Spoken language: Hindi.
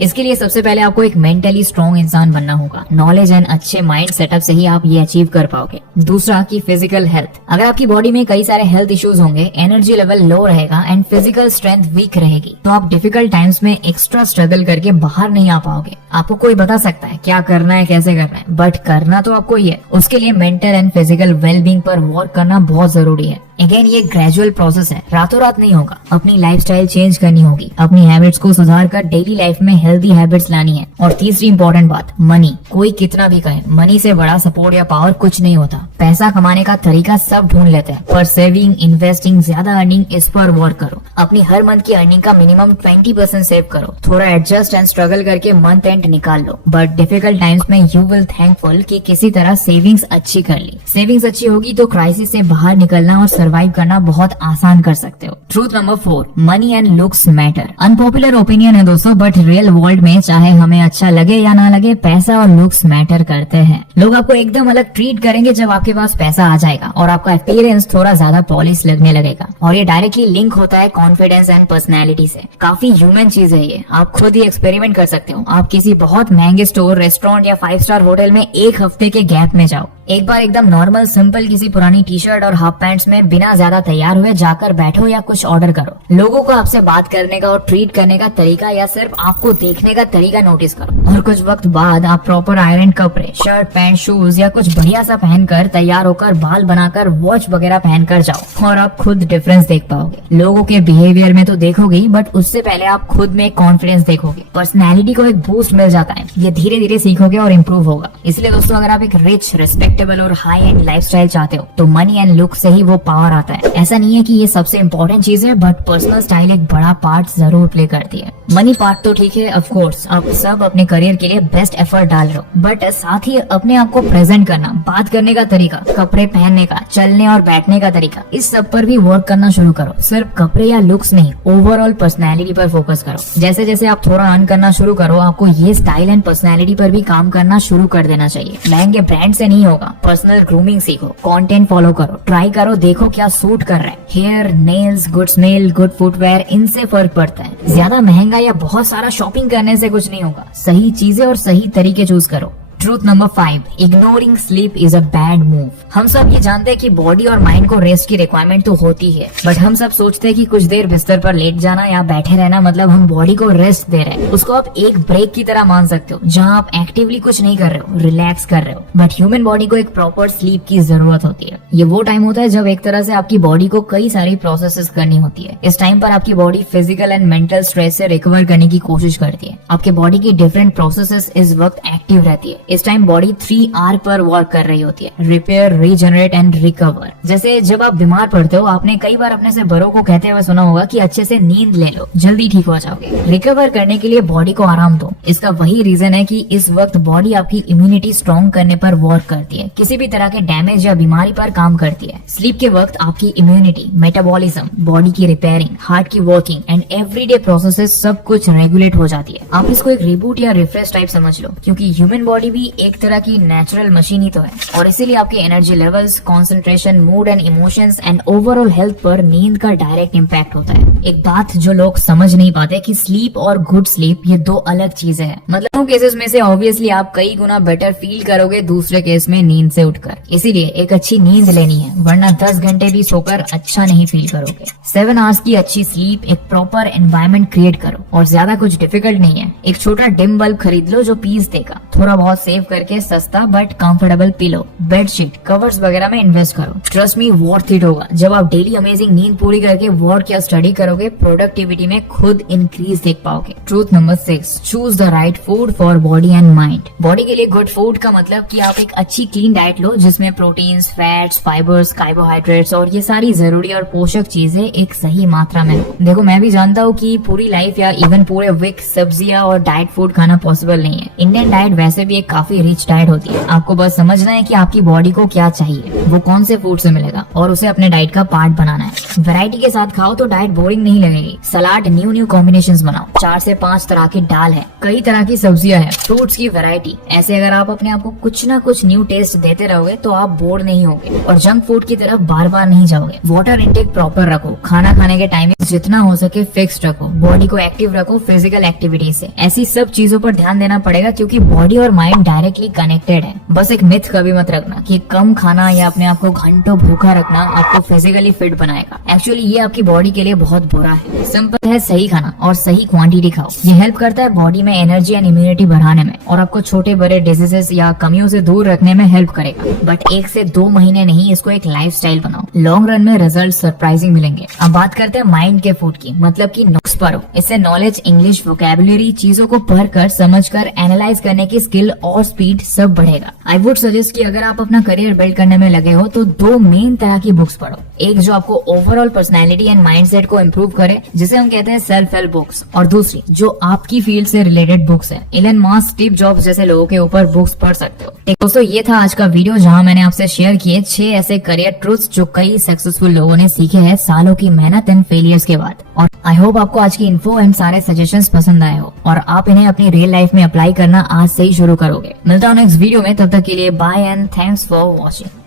इसके लिए सबसे पहले आपको एक मेंटली स्ट्रॉन्ग इंसान बनना होगा। नॉलेज एंड अच्छे माइंड सेटअप से ही आप ये अचीव कर पाओगे। दूसरा की फिजिकल हेल्थ। अगर आपकी बॉडी में कई सारे हेल्थ इश्यूज होंगे, एनर्जी लेवल लो रहेगा एंड फिजिकल स्ट्रेंथ वीक रहेगी, तो आप डिफिकल्ट टाइम्स में एक्स्ट्रा स्ट्रगल करके बाहर नहीं आ पाओगे। आपको कोई बता सकता है क्या करना है, कैसे करना है, बट करना तो आपको ही है। उसके लिए मेंटल एंड फिजिकल वेलबींग पर वर्क करना बहुत जरूरी है। अगेन ये ग्रेजुअल प्रोसेस है, रातों रात नहीं होगा। अपनी लाइफस्टाइल चेंज करनी होगी, अपनी हैबिट्स को सुधार कर डेली लाइफ में हेल्दी हैबिट्स लानी है। और तीसरी इंपॉर्टेंट बात, मनी। कोई कितना भी कहे, मनी से बड़ा सपोर्ट या पावर कुछ नहीं होता। पैसा कमाने का तरीका सब ढूंढ लेते हैं, पर सेविंग, इन्वेस्टिंग, ज्यादा अर्निंग, इस पर वर्क करो। अपनी हर मंथ की अर्निंग का मिनिमम 20% सेव करो। थोड़ा एडजस्ट एंड स्ट्रगल करके मंथ एंड निकाल लो, बट डिफिकल्ट टाइम्स में यू विल थैंकफुल कि किसी तरह सेविंग्स अच्छी कर ली। सेविंग्स अच्छी होगी तो क्राइसिस से बाहर निकलना और सर्वाइव करना बहुत आसान कर सकते हो। Truth number 4, money and looks matter. Unpopular opinion है दोस्तों, बट रियल वर्ल्ड में चाहे हमें अच्छा लगे या ना लगे, पैसा और लुक्स मैटर करते हैं। लोग आपको एकदम अलग ट्रीट करेंगे जब आपके पास पैसा आ जाएगा और आपका अपीयरेंस थोड़ा ज्यादा पॉलिश लगने लगेगा। और ये डायरेक्टली लिंक होता है कॉन्फिडेंस एंड पर्सनैलिटी से। काफी ह्यूमन चीज है ये, आप खुद ही एक्सपेरिमेंट कर सकते हो। आप किसी बहुत महंगे स्टोर, रेस्टोरेंट या 5 स्टार होटल में एक हफ्ते के गैप में जाओ। एक बार एकदम नॉर्मल सिंपल किसी पुरानी टी शर्ट और हाफ पैंट्स में बिना ज्यादा तैयार हुए जाकर बैठो या कुछ ऑर्डर करो। लोगों को आपसे बात करने का और ट्रीट करने का तरीका या सिर्फ आपको देखने का तरीका नोटिस करो। और कुछ वक्त बाद आप प्रॉपर आयरन कपड़े, शर्ट, पैंट, शूज या कुछ बढ़िया सा पहनकर, तैयार होकर, बाल बनाकर, वॉच वगैरह पहनकर जाओ और आप खुद डिफरेंस देख पाओगे। लोगों के बिहेवियर में तो देखोगे ही, बट उससे पहले आप खुद में कॉन्फिडेंस देखोगे। पर्सनैलिटी को एक बूस्ट मिल जाता है, ये धीरे धीरे सीखोगे और इम्प्रूव होगा। इसलिए दोस्तों, अगर आप एक रिच, रिस्पेक्टेबल और हाई एंड लाइफस्टाइल चाहते हो तो मनी एंड लुक से ही वो पावर आता है। ऐसा नहीं है कि ये सबसे इम्पोर्टेंट चीज है, बट पर्सनल स्टाइल एक बड़ा पार्ट जरूर प्ले करती है। मनी पार्ट तो ठीक है, ऑफ कोर्स आप सब अपने करियर के लिए बेस्ट एफर्ट डाल रहे हो, बट साथ ही अपने आप को प्रेजेंट करना, बात करने का तरीका, कपड़े पहनने का, चलने और बैठने का तरीका, इस सब पर भी वर्क करना शुरू करो। सिर्फ कपड़े या लुक्स नहीं, ओवरऑल पर्सनैलिटी पर फोकस करो। जैसे जैसे आप थोड़ा अर्न करना शुरू करो, आपको ये स्टाइल एंड पर्सनैलिटी पर भी काम करना शुरू कर देना चाहिए। महंगे ब्रांड से नहीं होगा, पर्सनल ग्रूमिंग सीखो, कंटेंट फॉलो करो, ट्राई करो, देखो क्या सूट कर रहा है। Hair, nails, good smell, good footwear, इनसे फर्क पड़ता है। ज्यादा महंगा या बहुत सारा शॉपिंग करने से कुछ नहीं होगा। सही चीजें और सही तरीके चूज करो। Truth number 5, ignoring sleep is a bad move. हम सब ये जानते हैं कि बॉडी और माइंड को रेस्ट की रिक्वायरमेंट तो होती है, बट हम सब सोचते हैं कि कुछ देर बिस्तर पर लेट जाना या बैठे रहना मतलब हम बॉडी को रेस्ट दे रहे हैं। उसको आप एक ब्रेक की तरह मान सकते हो, जहां आप एक्टिवली कुछ नहीं कर रहे हो, रिलैक्स कर रहे हो। बट ह्यूमन बॉडी को एक प्रॉपर स्लीप की जरूरत होती है। ये वो टाइम होता है जब एक तरह से आपकी बॉडी को कई सारी प्रोसेसेस करनी होती है। इस टाइम पर आपकी body physical and mental stress से रिकवर करने की कोशिश करती है। आपके बॉडी की डिफरेंट प्रोसेसेस इस वक्त एक्टिव रहती है। इस टाइम बॉडी 3R पर वर्क कर रही होती है, रिपेयर, रीजनरेट एंड रिकवर। जैसे जब आप बीमार पड़ते हो, आपने कई बार अपने से बड़ों को कहते हुए सुना होगा कि अच्छे से नींद ले लो, जल्दी ठीक हो जाओगे। रिकवर करने के लिए बॉडी को आराम दो। इसका वही रीजन है कि इस वक्त बॉडी आपकी इम्यूनिटी स्ट्रॉन्ग करने पर वर्क करती है, किसी भी तरह के डैमेज या बीमारी पर काम करती है। स्लीप के वक्त आपकी इम्यूनिटी, मेटाबॉलिज्म, बॉडी की रिपेयरिंग, हार्ट की वर्किंग एंड एवरीडे प्रोसेसेस सब कुछ रेगुलेट हो जाती है। आप इसको एक रिबूट या रिफ्रेश टाइप समझ लो, क्योंकि ह्यूमन बॉडी भी एक तरह की नेचुरल मशीन ही तो है। और इसीलिए आपकी energy levels, concentration, mood and emotions and overall health पर नींद का डायरेक्ट इम्पैक्ट होता है। एक बात जो लोग समझ नहीं पाते कि स्लीप और गुड स्लीप ये दो अलग चीजें हैं। मतलब केसेस में से ऑब्वियसली आप कई गुना बेटर फील करोगे दूसरे केस में नींद से उठकर। इसीलिए एक अच्छी नींद लेनी है, वरना 10 घंटे भी सोकर अच्छा नहीं फील करोगे। 7 आवर्स की अच्छी स्लीप, एक प्रॉपर एनवायरनमेंट क्रिएट करो। और ज्यादा कुछ डिफिकल्ट नहीं है, एक छोटा डिम बल्ब खरीद लो जो पीस देगा। थोड़ा बहुत सेव करके सस्ता but comfortable pillow, bedsheet, covers वगैरह में इन्वेस्ट करो। ट्रस्ट मी, वर्थ इट होगा। जब आप डेली अमेजिंग नींद पूरी करके वर्क या स्टडी करोगे, प्रोडक्टिविटी में खुद इंक्रीज देख पाओगे। Truth number 6, choose the right food for body and mind. Body के लिए गुड फूड का मतलब कि आप एक अच्छी क्लीन डाइट लो, जिसमें प्रोटीन्स, फैट्स, फाइबर्स, कार्बोहाइड्रेट्स और ये सारी जरूरी और पोषक चीजें एक सही मात्रा में हो। देखो, मैं भी जानता हूँ कि पूरी लाइफ या इवन पूरे वीक सब्जियां और डाइट फूड खाना पॉसिबल नहीं है। इंडियन डाइट वैसे भी एक काफी रिच डाइट होती है। आपको बस समझना है कि आपकी बॉडी को क्या चाहिए, वो कौन से फूड से मिलेगा और उसे अपने डाइट का पार्ट बनाना है। वैरायटी के साथ खाओ तो डाइट बोरिंग नहीं लगेगी। सलाद, न्यू कॉम्बिनेशंस बनाओ। 4 से 5 तरह की दाल है, कई कई तरह की सब्जियां हैं, फ्रूट्स की वैरायटी। ऐसे अगर आप अपने आप को कुछ ना कुछ न्यू टेस्ट देते रहोगे तो आप बोर नहीं होगे और जंक फूड की तरफ बार बार नहीं जाओगे। वाटर इंटेक प्रॉपर रखो, खाना खाने के टाइमिंग जितना हो सके फिक्स्ड रखो, बॉडी को एक्टिव रखो फिजिकल एक्टिविटी से। ऐसी सब चीजों पर ध्यान देना पड़ेगा क्योंकि बॉडी और माइंड डायरेक्टली कनेक्टेड है। बस एक मिथ कभी मत रखना कि कम खाना या अपने आप को घंटों भूखा रखना आपको फिजिकली फिट बनाएगा। एक्चुअली ये आपकी बॉडी के लिए बहुत बुरा है। सिंपल है, सही खाना और सही क्वांटिटी खाओ। ये हेल्प करता है बॉडी में एनर्जी एंड इम्यूनिटी बढ़ाने में और आपको छोटे बड़े डिजीजेस या कमियों से दूर रखने में हेल्प करेगा। बट 1 से 2 महीने नहीं, इसको एक लाइफस्टाइल बनाओ। लॉन्ग रन में रिजल्ट सरप्राइजिंग मिलेंगे। अब बात करते हैं माइंड के फूड की, मतलब की नुक्स पढ़ो। इससे नॉलेज, इंग्लिश, वोकैबुलरी, चीजों को पढ़कर समझकर एनालाइज करने की स्किल और स्पीड सब बढ़ेगा। आई वुड सजेस्ट कि अगर आप अपना करियर बिल्ड करने में लगे हो तो 2 मेन तरह की बुक्स पढ़ो। एक जो आपको ओवरऑल पर्सनैलिटी एंड माइंडसेट को इम्प्रूव करे, जिसे हम कहते हैं सेल्फ हेल्प बुक्स, और दूसरी जो आपकी फील्ड से रिलेटेड बुक्स है। इलन मस्क, स्टीव जॉब्स जैसे लोगों के ऊपर बुक्स पढ़ सकते हो। दोस्तों, ये था आज का वीडियो जहां मैंने आपसे शेयर किए 6 ऐसे करियर ट्रूथ्स जो कई सक्सेसफुल लोगों ने सीखे हैं सालों की मेहनत एंड फेलियर्स के बाद। और आई होप आपको आज की इन्फो एंड सारे सजेशंस पसंद आए हो और आप इन्हें अपनी रियल लाइफ में अप्लाई करना आज से ही शुरू करोगे। मिलता हूं नेक्स्ट वीडियो में, तब तक के लिए bye and thanks for watching.